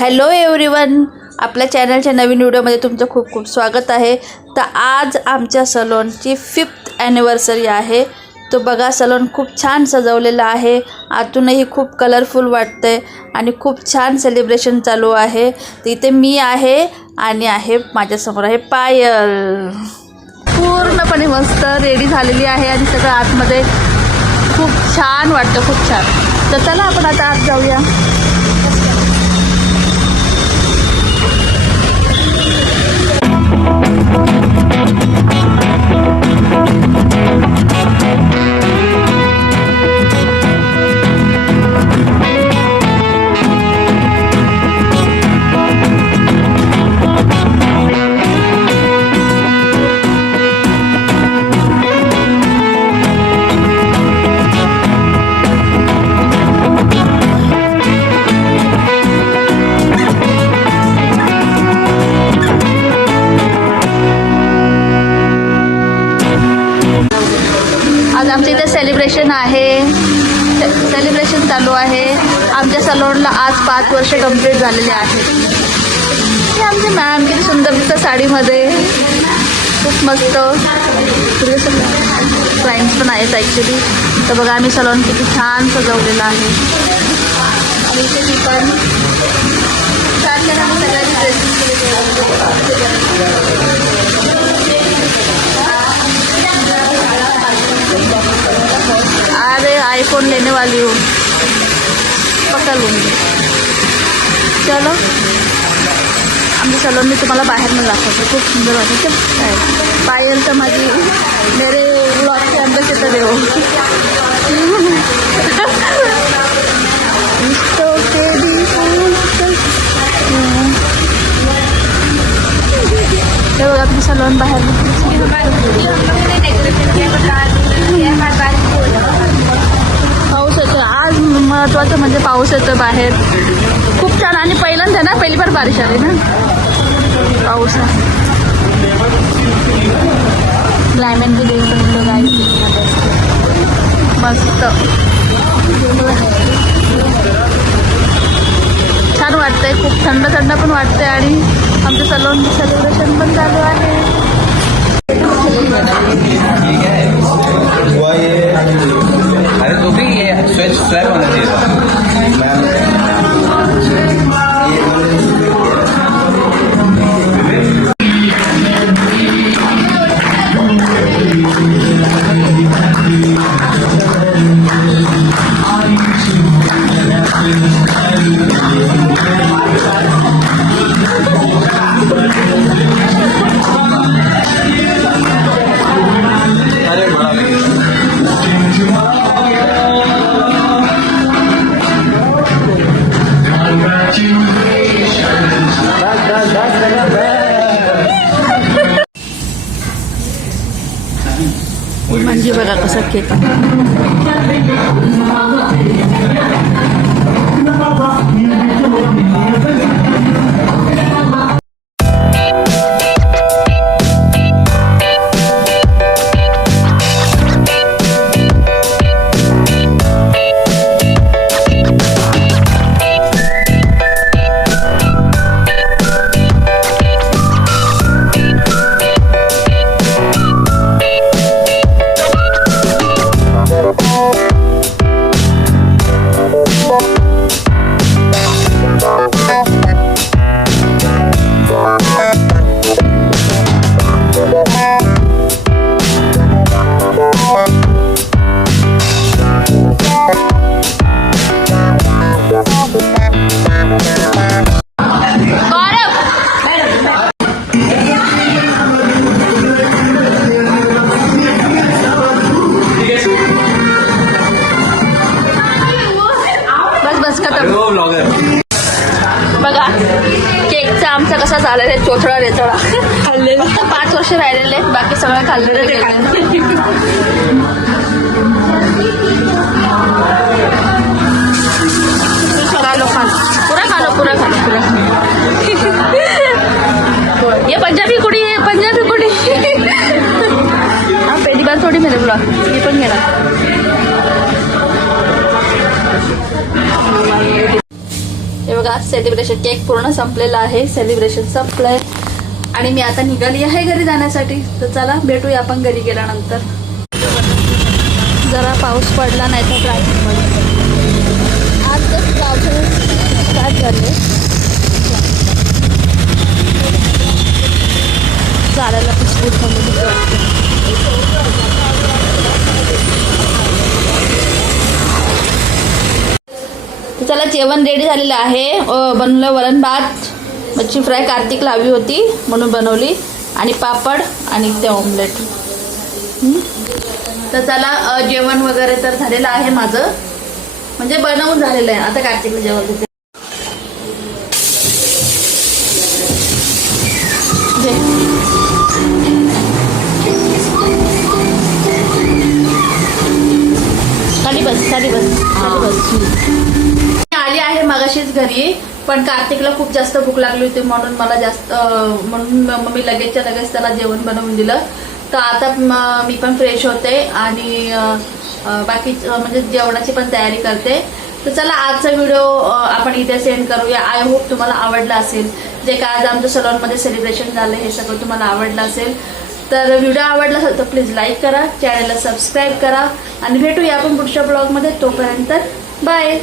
Hello everyone, आपल्या चॅनलच्या नवीन व्हिडिओमध्ये तुमचं खूप खूप स्वागत आहे। तर आज आमच्या सलोनची 5th ॲनिव्हर्सरी आहे। तो बघा, सलोन खूप छान सजवलेला आहे, आतूनही खूप कलरफुल वाटतंय आणि खूप छान सेलिब्रेशन चालू आहे। तर इथे मी आहे आणि आहे माझ्यासमोर आहे पायल, पूर्णपणे मस्त रेडी झालेली आहे आणि सगळं आतमध्ये खूप छान वाटतं, खूप छान। तर चला आपण आता आत जाऊया। आज आमच्या इथे सेलिब्रेशन चालू आहे। आमच्या सलोनला आज 5 वर्ष कंप्लीट झालेले आहेत। हे आमचे मॅम किती सुंदर दिसतं साडीमध्ये, खूप मस्त क्लायंट्स पण आहेत ॲक्च्युली। तर बघा आम्ही सलोन किती छान सजवलेलं आहे आणि इथे मी पण छान छान आम्ही सगळ्यांनी ड्रेसेस अरे आईफोन लेने वाली हूँ, पकड़ लूँगी। चलो आमच्या सलोन मी तुम्हाला बाहेर न दाखवते, खूप सुंदर वाटतं। पायल तर माझी मेरे ब्लॉगचे अम्बॅसेडर आहे हो। हे बघा आपली सलोन बाहेर पाऊस येतो आज, महत्त्वाचं म्हणजे पाऊस येतो बाहेर, खूप छान। आणि पहिल्यांदा ना, पहिली बार बारिश आली ना, पाऊस क्लायमेट भी देख सकते गाइस, मस्त छान वाटतंय, खूप थंड थंड पण वाटतंय आणि आमचं सलोन सेलिब्रेशन पण चालू आहे। अरे तो भी ये स्वैप होना चाहिए। म्हणजे बघा कसा केक बघा केकचा आमचा कसा झालेला आहे, चोथळा रेचळा खाल्लेला। 5 वर्ष राहिलेले आहेत, बाकी सगळं खाल्लेलं पूरा खालो ये पंजाबी कुड़ी है, पंजाबी कुड़ी। हाँ पहली बार थोड़ी मेरे ब्लॉग ये पण गेला। हे बघा बघा सेलिब्रेशन केक पूर्ण संपलेला आहे, सेलिब्रेशन संपलं आहे आणि मी आता निघाली आहे घरी जाण्यासाठी. तर चला भेटूया आपण घरी गेल्यानंतर. जरा पाऊस पडला नाही तर ट्रॅफिकमध्ये आज तर पावसाळ्यात स्टार्ट झाले, चालायला पुष्कळ कमी वाटतं. चला जेवण रेडी झालेलं आहे. बनवलं वरण भात, मच्छी फ्राय कार्तिकला हवी होती म्हणून बनवली, आणि पापड आणि ते ऑमलेट. तर चला जेवण वगैरे तर झालेलं आहे माझं, म्हणजे बनवून झालेलं आहे. आता कार्तिकला जेवण देते. खाली बस, खाली बस, खाली बस. आली आहे मगाशीच घरी, पण कार्तिकला खूप जास्त भूक लागली होती म्हणून म्हणून मी लगेचच्या लगेच त्याला जेवण बनवून दिलं. तर आता मी पण फ्रेश होते आणि बाकी म्हणजे जेवणाची पण तयारी करते. तर चला आजचा व्हिडिओ आपण इथे सेंड करूया. आय होप तुम्हाला आवडला असेल. जे काय आज आमच्या सलॉनमध्ये सेलिब्रेशन झालं हे सगळं तुम्हाला आवडलं असेल. तर व्हिडिओ आवडला असेल तर प्लीज लाईक करा, चॅनलला सबस्क्राईब करा आणि भेटूया आपण पुढच्या ब्लॉगमध्ये. तोपर्यंत बाय.